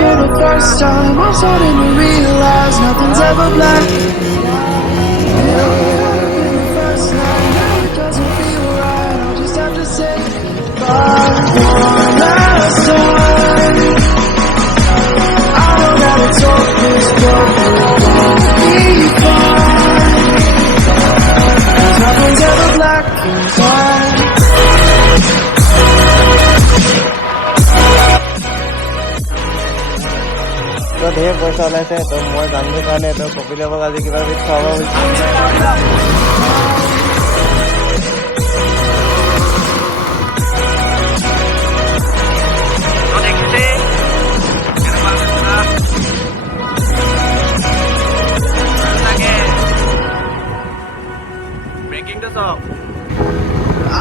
for the first time. I'm starting to realize nothing's ever black. And I'm caught up in the first night. Now it doesn't feel right. I'll just have to say goodbye one last time. I know that it's hopeless, but we'll be fine. 'Cause nothing's ever black and white. তো ঢেৰ পইচা ওলাইছে, তো মই জানিবৰ কাৰণে তো কপিলে মোক আজি কিবা কিবি খুৱাব গৈছে।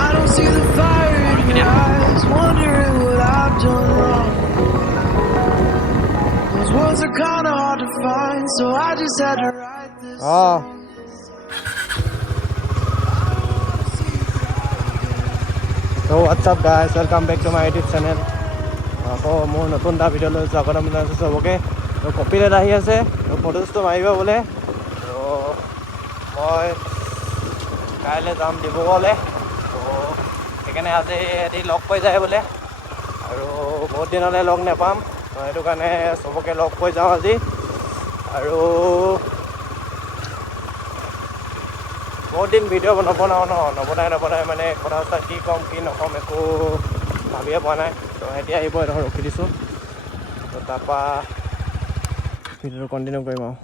I don't see the fire in your eyes, wondering what I've done wrong. Those words are kinda hard to find, so I just had to write this song. So what's up guys, welcome back to my YouTube channel. আকৌ মোৰ নতুন এটা video' লৈ স্বাগতম জনাইছোঁ চবকে। তো কপিল এটা আহি আছে, তো ফটোজটো মাৰিব বোলে। তো মই কাইলৈ যাম ডিব্ৰুগড়লৈ, তো সেইকাৰণে আজি এটি লগ পাই যায় বোলে, আৰু বহুত দিনলৈ লগ নাপাম, তো সেইটো কাৰণে চবকে লগ পাই যাওঁ আজি। আৰু বহুত দিন ভিডিঅ' নবনাই মানে কথা চথা কি ক'ম কি নক'ম একো ভাবিয়ে পোৱা নাই। তো এতিয়া আহিব এডোখৰ ৰখি দিছোঁ, তো তাৰপৰা ভিডিঅ'টো কণ্টিনিউ কৰিম আৰু।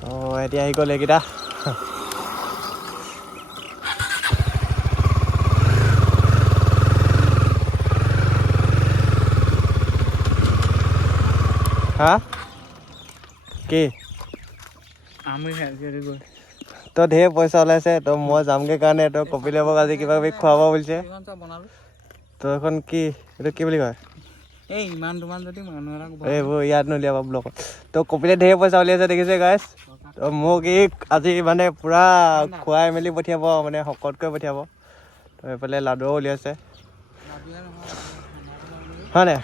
তো এতিয়া আহি গ'ল এইকেইটা। হা কি তো ঢেৰ পইচা ওলাইছে, তো মই যামগৈ কাৰণে তো কপিলে মোক আজি কিবা কিবি খুৱাব বুলিছে। তো এখন কি এইটো কি বুলি কয়, এইবোৰ ইয়াত নলিয়াবা ব্লকত। তো কপিলে ঢেৰ পইচা উলিয়াইছে দেখিছে গাইছ। তো মোক ই আজি মানে পূৰা খুৱাই মেলি পঠিয়াব, মানে শকতকৈ পঠিয়াব। তো এইফালে লাডুও উলিয়াইছে হয় নাই?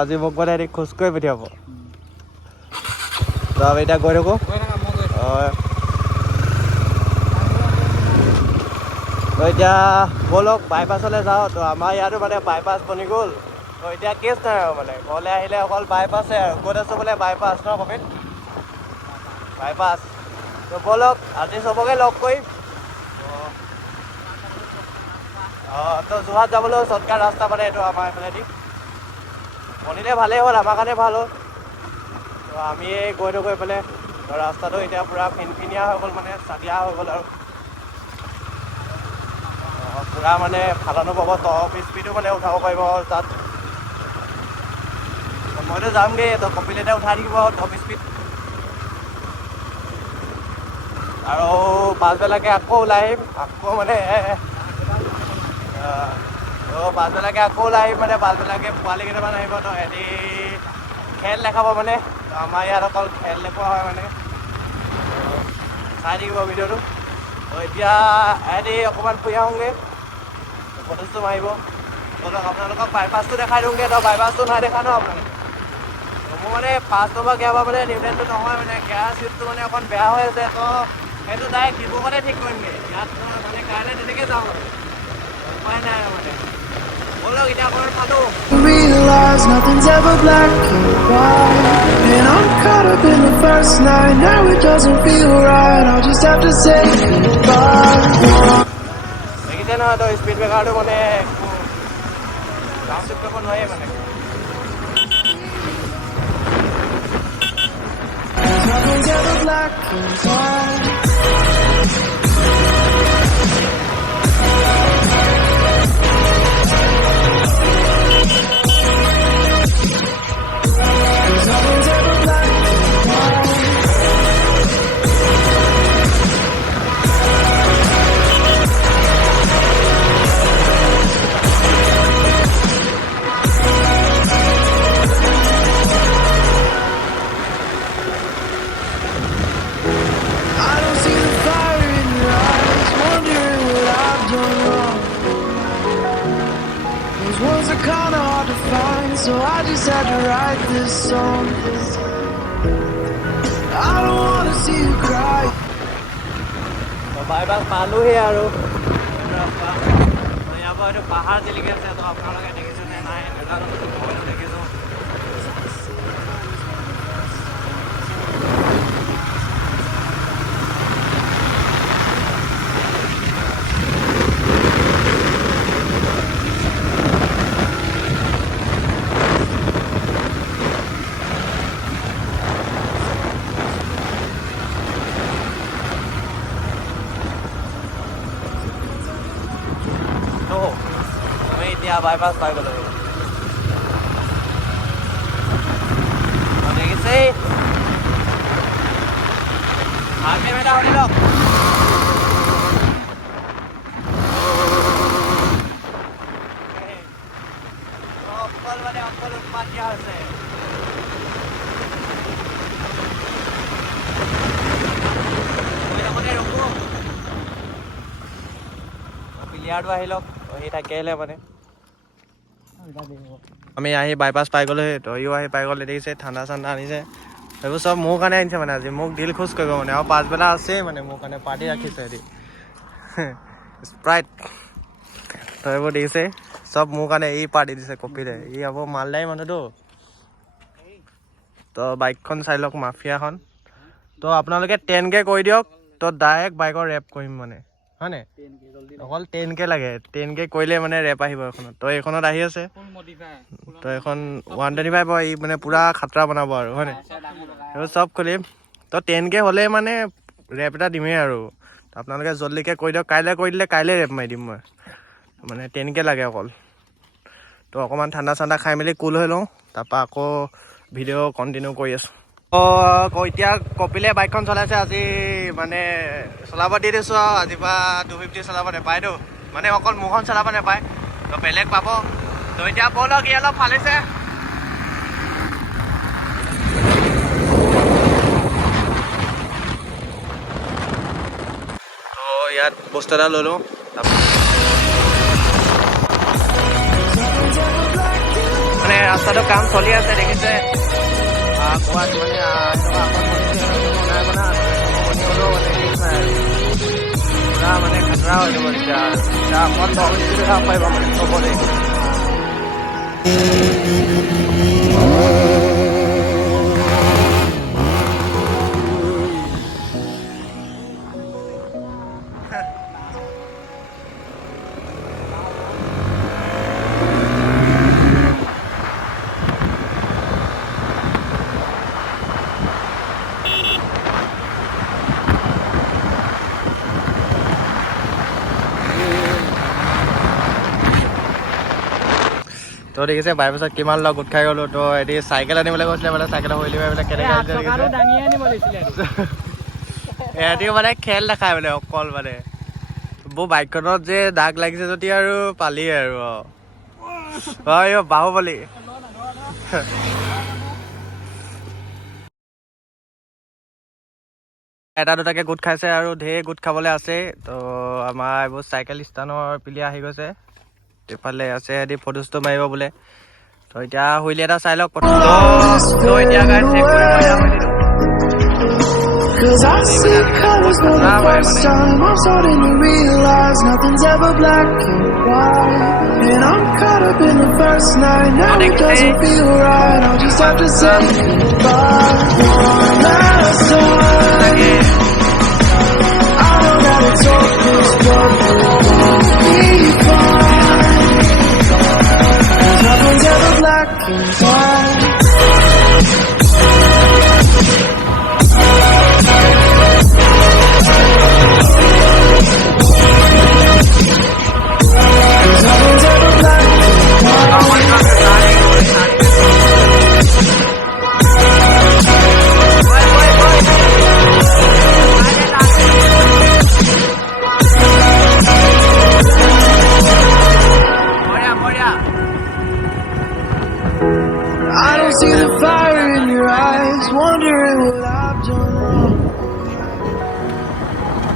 আজি মোক মানে এটি খোজ কৰি পঠিয়াব। তো আমি এতিয়া গৈ থাকোঁ। তো এতিয়া ব'লক বাইপাছলৈ যাওঁ। তো আমাৰ ইয়াতো মানে বাইপাছ বনি গ'ল, তো এতিয়া কেছ নাই আৰু, মানে ঘৰলৈ আহিলে অকল বাইপাছে আৰু। ক'ত আছোঁ বোলে বাইপাছ ন কপিল? বাইপাছ। তো ব'লক আজি চবকে লগ কৰিম। তো যোৰহাট যাবলৈও শ্বৰ্টকাট ৰাস্তা মানে এইটো আমাৰ এইফালেদি বনিলে ভালেই হ'ল, আমাৰ কাৰণে ভাল হ'ল। তো আমি গৈ থাকোঁ এইফালে। তো ৰাস্তাটো এতিয়া পূৰা ফিনফিনীয়া হৈ গ'ল, মানে চাদিয়া হৈ গ'ল আৰু পূৰা মানে ফালনো পাব, টপ স্পীডো মানে উঠাব পাৰিব আৰু তাত। মইতো যামগৈ, তো কপিলতে উঠাই থাকিব টপ স্পীড। আৰু পাছবেলাকে আকৌ ওলাই আহিম, আকৌ মানে পাছবেলাকে আকৌ ওলাই আহিম, মানে পাছবেলাকে পোৱালি কেইটামান আহিব। তো সিহঁতি খেল দেখাব, মানে আমাৰ ইয়াত অকল খেল দেখুওৱা হয়, মানে চাই থাকিব ভিডিঅ'টো। তো এতিয়া সিহঁতি অকণমান ফুৰি আহোঁগৈ, ফটোজটো মাৰিব। ব'লক আপোনালোকক বাইপাছটো দেখাই দিওঁগৈ। তো বাইপাছটো নাই দেখা ন আপোনালোকে? মোৰ মানে 5 নম্বৰ গিয়াৰ পৰা মানে নিউট্ৰেলটো নহয়, মানে গিয়াৰ চিটটো মানে অকণ বেয়া হৈ আছে। তো সেইটো ডাইৰেক্ট ডিব্ৰুগড়তে ঠিক কৰিমগৈ, ইয়াত মানে কাইলৈ তেনেকৈ যাওঁ, উপায় নাই মানে। ব'লক এতিয়া অকণমান পালোঁ। Realize nothing's ever black and white. And I'm caught up in the first night. Now it doesn't feel right. I'll just have to say goodbye. দেখিছে নহয়, তো স্পীড ব্ৰেকাৰটো মানে ডাউন চিফ্ট কৰিব নোৱাৰি মানে। Nothing's ever black and white. Nothing's ever black and white. I don't see the fire in kinda hard to find, so I just had to write this song. I don't wanna see you cry. Bypass পালোহি আৰু ৰাস্তা ইয়াৰ পৰা এইটো পাহাৰ জিলিকি আছে তো আপোনালোকে দেখিছে নে নাই নাজানো মইতো দেখিছোঁ আমি এতিয়া বাইপাছ পাই গ'লো দেখিছে এটা শুনি লওক অকল মানে অকল উৎপাত দিয়া হৈছে প্লেয়াৰটো আহি লওক সি তাকে আহিলে মানে আমি আহি বাইপাছ পাই গ'লো তইও আহি পাই গ'লে দেখিছে ঠাণ্ডা চাণ্ডা আনিছে সেইবোৰ চব মোৰ কাৰণে আনিছে মানে আজি মোক দিল খোজ কৰিব মানে আৰু পাছবেলা আছেই মানে মোৰ কাৰণে পাৰ্টি ৰাখিছে সিহঁতি স্প্ৰাইট তো এইবোৰ দেখিছে চব মোৰ কাৰণে এই পাৰ্টি দিছে কপিলে ই আকৌ মালদাৰী মানুহটো তো বাইকখন চাই লওক মাফিয়াখন তো আপোনালোকে 10K কৰি দিয়ক তো ডাইৰেক্ট বাইকৰ ৰেপ কৰিম মানে হয়নে অকল 10K লাগে 10K কৰিলে মানে ৰেপ আহিব এখনত তো এইখনত আহি আছে তো এখন 125 এই মানে পুৰা খাতৰা বনাব আৰু হয়নে এইবোৰ চব খুলিম তো 10K হ'লে মানে ৰেপ এটা দিমেই আৰু আপোনালোকে জল্দিকৈ কৰি দিয়ক কাইলৈ কৰি দিলে কাইলৈ ৰেপ মাৰি দিম মই মানে 10K লাগে অকল তো অকণমান ঠাণ্ডা চাণ্ডা খাই মেলি কুল হৈ লওঁ তাৰপৰা আকৌ ভিডিঅ' কণ্টিনিউ কৰি আছোঁ এতিয়া কপিলে বাইকখন চলাইছে আজি মানে চলাব দি দিছোঁ আৰু আজিৰ পৰা 250 চলাব নাপায়তো মানে অকল মোৰখন চলাব নাপায় তো বেলেগ পাব তো এতিয়া ব'লক ই অলপ ফালিছে তো ইয়াত বস্তু এটা ল'লোঁ মানে ৰাস্তাটো কাম চলি আছে দেখিছে কোৱাত মানে পুৰা মানে খাতৰা হৈ যাব এতিয়া অকল 10 টকা পাৰিব মানে চবতে তো দেখিছে বাইপাছত কিমান লগ গোট খাই গ'লো তো এটি চাইকেল আনিবলৈ কৈছিলে মানে চাইকেল হুইলি মাৰি পেলাই কেনেকৈ এহঁতিও মানে খেল দেখায় মানে অকল মানে মোৰ বাইকখনত যে দাগ লাগিছে যদি আৰু পালি আৰু হয় বাহুবলী এটা দুটাকে গোট খাইছে আৰু ঢেৰ গোট খাবলৈ আছে তো আমাৰ এইবোৰ চাইকেল ষ্টেণ্ডৰ পিলি আহি গৈছে এইফালে আছে সিহঁতি ফটো চটো মাৰিব বোলে তো এতিয়া হুইলি এটা চাই লওক এতিয়া চেক কৰিব Cause I see colors for the first time. I'm starting to realize nothing's ever black and white. And I'm caught up in the first night. Now it doesn't feel right. I'll just have to say goodbye one last time. I know that it's hopeless, but we'll be fine. Cause nothing's ever black and white. I don't see the fire in your eyes, wondering what I've done wrong.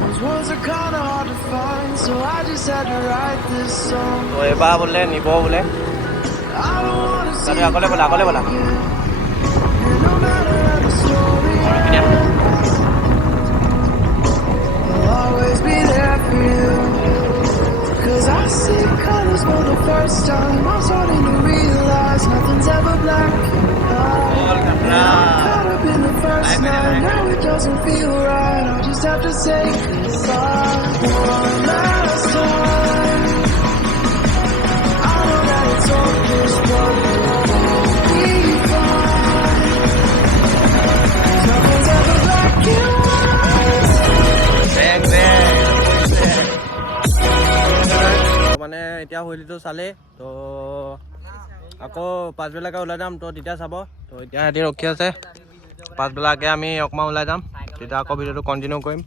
Those words are kinda hard to find, so I just had to write this song. তো এবাৰ বোলে নিব বোলে I আগলৈ ব'লা আগলৈ ব'লা No matter how the story ends, I'll always be there for you. 'Cause I see colors for the first time. I'm starting to realize nothing's ever black and white. And I'm caught up in the first night. Now it doesn't feel right. I'll just have to say goodbye one last time. I know that it's all just what will be fine. 'Cause nothing's ever black and white. মানে এতিয়া হুইলিটো চালে তো আকৌ পাছবেলাকে ওলাই যাম তো তেতিয়া চাব তো এতিয়া সিহঁতি ৰখি আছে পাছবেলাকে আমি অকণমান ওলাই যাম তেতিয়া আকৌ ভিডিঅ'টো কণ্টিনিউ কৰিম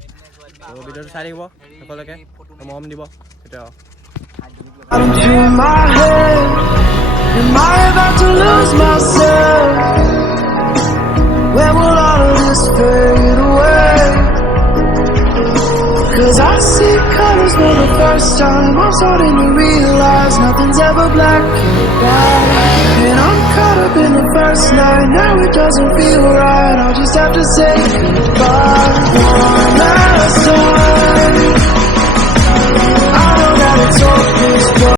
তো ভিডিঅ'টো চাই থাকিব সকলোকে মৰম দিব তেতিয়া Into my head, am I about to lose myself? Where will all of this fade away? 'Cause I see colors for the first time. I'm starting to realize nothing's ever black and white. And I'm caught up in the first night. Now it doesn't feel right. I'll just have to say goodbye.